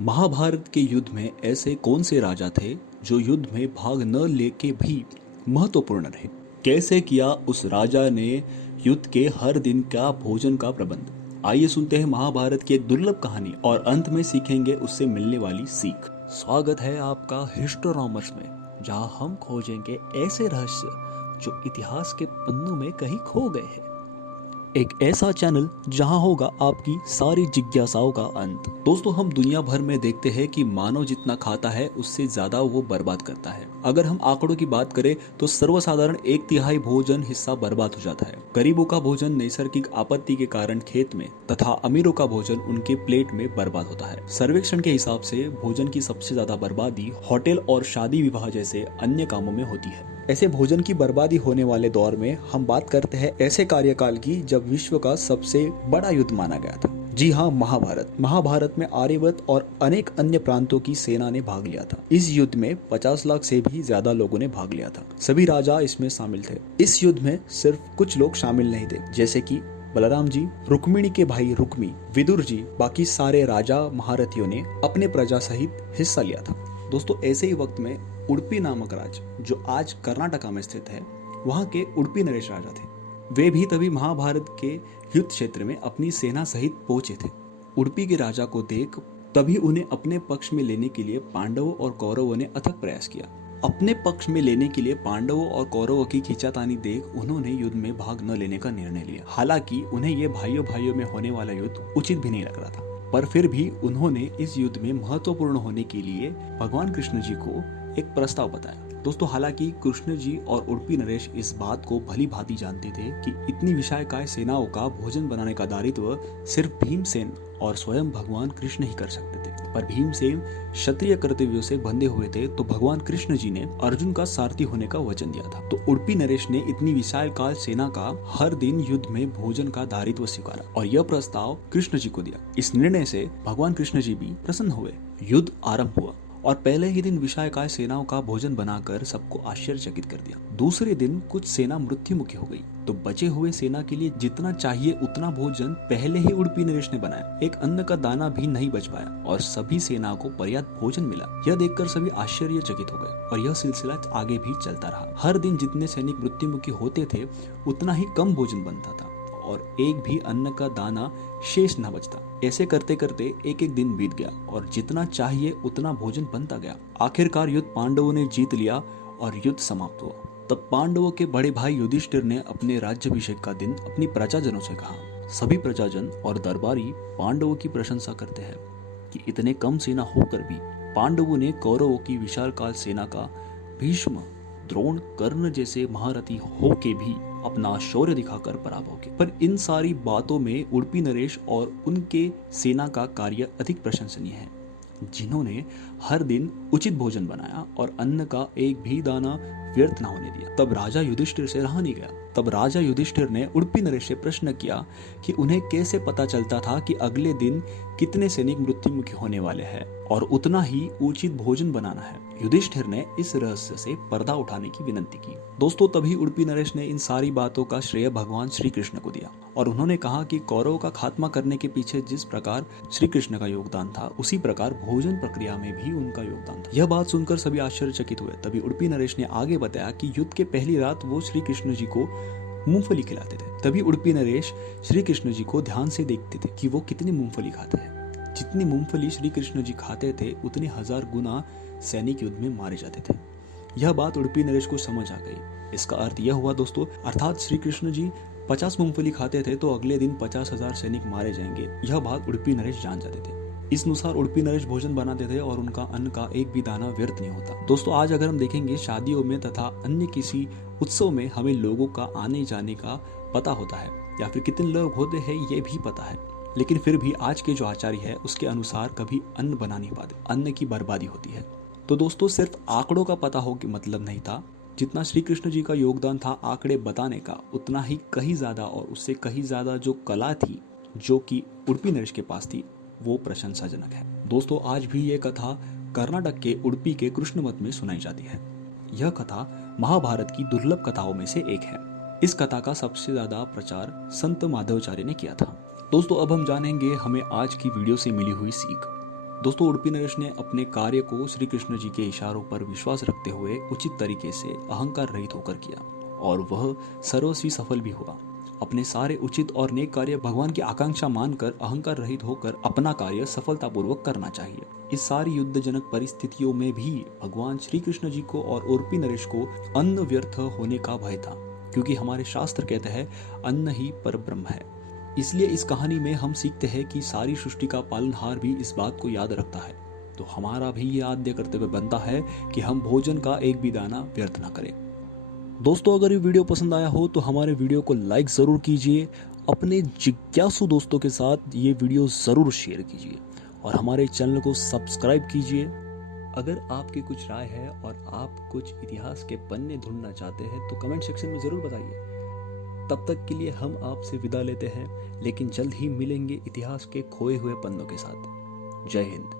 महाभारत के युद्ध में ऐसे कौन से राजा थे जो युद्ध में भाग न लेके भी महत्वपूर्ण रहे। कैसे किया उस राजा ने युद्ध के हर दिन का भोजन का प्रबंध। आइए सुनते हैं महाभारत की एक दुर्लभ कहानी और अंत में सीखेंगे उससे मिलने वाली सीख। स्वागत है आपका हिस्टोरॉमर्स में, जहां हम खोजेंगे ऐसे रहस्य जो इतिहास के पन्नों में कहीं खो गए हैं। एक ऐसा चैनल जहां होगा आपकी सारी जिज्ञासाओं का अंत। दोस्तों, हम दुनिया भर में देखते हैं कि मानव जितना खाता है उससे ज्यादा वो बर्बाद करता है। अगर हम आंकड़ों की बात करें तो सर्वसाधारण 1/3 भोजन हिस्सा बर्बाद हो जाता है। गरीबों का भोजन नैसर्गिक आपत्ति के कारण खेत में तथा अमीरों का भोजन उनके प्लेट में बर्बाद होता है। सर्वेक्षण के हिसाब से भोजन की सबसे ज्यादा बर्बादी होटल और शादी विवाह जैसे अन्य कामों में होती है। ऐसे भोजन की बर्बादी होने वाले दौर में हम बात करते हैं ऐसे कार्यकाल की जब विश्व का सबसे बड़ा युद्ध माना गया था। जी हाँ, महाभारत में आर्यवर्त और अनेक अन्य प्रांतों की सेना ने भाग लिया था। इस युद्ध में 50 लाख से भी ज्यादा लोगों ने भाग लिया था। सभी राजा इसमें शामिल थे। इस युद्ध में सिर्फ कुछ लोग शामिल नहीं थे, जैसे कि बलराम जी, रुक्मिणी के भाई रुक्मी, विदुर जी। बाकी सारे राजा महारथियों ने अपने प्रजा सहित हिस्सा लिया था। दोस्तों, ऐसे ही वक्त में उडुपी नामक राज्य, जो आज कर्नाटका में स्थित है, वहाँ के उडुपी नरेश राजा थे। वे भी तभी महाभारत के युद्ध क्षेत्र में अपनी सेना सहित पहुंचे थे। उडुपी के राजा को देख तभी उन्हें अपने पक्ष में लेने के लिए पांडवों और कौरवों ने अथक प्रयास किया। अपने पक्ष में लेने के लिए पांडवों और कौरवों की खींचातानी देख उन्होंने युद्ध में भाग न लेने का निर्णय लिया। हालांकि उन्हें ये भाइयों भाइयों में होने वाला युद्ध उचित भी नहीं लग रहा था, पर फिर भी उन्होंने इस युद्ध में महत्वपूर्ण होने के लिए भगवान कृष्ण जी को एक प्रस्ताव बताया। दोस्तों, हालांकि कृष्ण जी और उडुपी नरेश इस बात को भली भांति जानते थे कि इतनी विशालकाय सेनाओं का भोजन बनाने का दायित्व सिर्फ भीमसेन और स्वयं भगवान कृष्ण ही कर सकते थे। पर भीमसेन क्षत्रिय कर्तव्यों से बंधे हुए थे, तो भगवान कृष्ण जी ने अर्जुन का सारथी होने का वचन दिया था। तो उडुपी नरेश ने इतनी विशालकाय सेना का हर दिन युद्ध में भोजन का दायित्व स्वीकारा और यह प्रस्ताव कृष्ण जी को दिया। इस निर्णय से भगवान कृष्ण जी भी प्रसन्न हुए। युद्ध आरंभ हुआ और पहले ही दिन विशालकाय सेनाओं का भोजन बनाकर सबको आश्चर्यचकित कर दिया। दूसरे दिन कुछ सेना मृत्युमुखी हो गई, तो बचे हुए सेना के लिए जितना चाहिए उतना भोजन पहले ही उडुपी नरेश ने बनाया। एक अन्न का दाना भी नहीं बच पाया और सभी सेना को पर्याप्त भोजन मिला। यह देखकर सभी आश्चर्यचकित हो गए और यह सिलसिला आगे भी चलता रहा। हर दिन जितने सैनिक मृत्युमुखी होते थे उतना ही कम भोजन बनता था और एक भी अन्न का दाना शेष न बचता। ऐसे करते करते एक एक दिन बीत गया और जितना चाहिए उतना भोजन बनता गया। आखिरकार युद्ध पांडवों ने जीत लिया और युद्ध समाप्त हुआ। तब पांडवों के बड़े भाई युधिष्ठिर ने अपने राज्याभिषेक का दिन अपनी प्रजाजनों से कहा। सभी प्रजाजन और दरबारी पांडवों की प्रशंसा करते हैं कि इतने कम सेना होकर भी पांडवों ने कौरवों की विशालकाय सेना का भीष्म, द्रोण, कर्ण जैसे महारथी होके भी अपना शौर्य दिखाकर पराभव किया। पर इन सारी बातों में उडुपी नरेश और उनके सेना का कार्य अधिक प्रशंसनीय है, जिन्होंने हर दिन उचित भोजन बनाया और अन्न का एक भी दाना व्यर्थ न होने दिया। तब राजा युधिष्ठिर से रहा नहीं गया। तब राजा युधिष्ठिर ने उडुपी नरेश से प्रश्न किया कि उन्हें कैसे पता चलता था कि अगले दिन कितने सैनिक मृत्युमुखी होने वाले हैं और उतना ही उचित भोजन बनाना है। युधिष्ठिर ने इस रहस्य से पर्दा उठाने की विनती की। दोस्तों, तभी उडुपी नरेश ने इन सारी बातों का श्रेय भगवान श्री कृष्ण को दिया और उन्होंने कहा कि कौरवों का खात्मा करने के पीछे जिस प्रकार श्री कृष्ण का योगदान था, उसी प्रकार भोजन प्रक्रिया में भी उनका योगदान था। यह बात सुनकर सभी आश्चर्यचकित हुए। तभी उडुपी नरेश ने आगे बताया कि युद्ध के पहली रात वो श्री कृष्ण जी को मूंगफली खिलाते थे। तभी उडुपी नरेश श्री कृष्ण जी को ध्यान से देखते थे कि वो कितनी मूंगफली खाते हैं। जितनी मूंगफली श्री कृष्ण जी खाते थे उतने 1000 गुना सैनिक युद्ध में मारे जाते थे। यह बात उडुपी नरेश को समझ आ गई। इसका अर्थ यह हुआ दोस्तों, अर्थात श्री कृष्ण जी 50 मूंगफली खाते थे तो अगले दिन 50,000 सैनिक मारे जाएंगे। यह बात उडुपी नरेश जान जाते थे। इस अनुसार उडुपी नरेश भोजन बनाते थे और उनका अन्न का एक भी दाना व्यर्थ नहीं होता। दोस्तों, आज अगर हम देखेंगे शादियों में तथा अन्य किसी उत्सव में हमें लोगों का आने जाने का पता होता है या फिर कितने लोग होते हैं ये भी पता है, लेकिन फिर भी आज के जो आचार्य है उसके अनुसार कभी अन्न बना नहीं पाते। अन्न की बर्बादी होती है। तो दोस्तों, सिर्फ आंकड़ों का पता हो कि मतलब नहीं था। जितना श्री कृष्ण जी का योगदान था आंकड़े बताने का, उतना ही कहीं ज्यादा और उससे कहीं ज्यादा जो कला थी जो कि उडुपी नरेश के पास थी, वो प्रशंसाजनक है। दोस्तों, आज भी ये कथा कर्नाटक के उडुपी के कृष्ण मठ में सुनाई जाती है। यह कथा महाभारत की दुर्लभ कथाओं में से एक है। इस कथा का सबसे ज्यादा प्रचार संत माधवाचार्य ने किया था। दोस्तों, अब हम जानेंगे हमें आज की वीडियो से मिली हुई सीख। दोस्तों, उडुपी नरेश ने अपने कार्य को श्री कृष्ण जी के इशारों पर विश्वास रखते हुए उचित तरीके से अहंकार रहित होकर किया और वह सर्वस्वी सफल भी हुआ। अपने सारे उचित और नेक कार्य भगवान की आकांक्षा मानकर अहंकार रहित होकर अपना कार्य सफलतापूर्वक करना चाहिए। इस सारी युद्धजनक परिस्थितियों में भी भगवान श्री कृष्ण जी को और उडुपी नरेश को अन्न व्यर्थ होने का भय था, क्योंकि हमारे शास्त्र कहते हैं अन्न ही परब्रह्म है। इसलिए इस कहानी में हम सीखते हैं कि सारी सृष्टि का पालनहार भी इस बात को याद रखता है, तो हमारा भी ये आद्य कर्तव्य बनता है कि हम भोजन का एक भी दाना व्यर्थ न करें। दोस्तों, अगर ये वीडियो पसंद आया हो तो हमारे वीडियो को लाइक ज़रूर कीजिए, अपने जिज्ञासु दोस्तों के साथ ये वीडियो ज़रूर शेयर कीजिए और हमारे चैनल को सब्सक्राइब कीजिए। अगर आपकी कुछ राय है और आप कुछ इतिहास के पन्ने ढूंढना चाहते हैं तो कमेंट सेक्शन में ज़रूर बताइए। तब तक के लिए हम आपसे विदा लेते हैं, लेकिन जल्द ही मिलेंगे इतिहास के खोए हुए पन्नों के साथ। जय हिंद।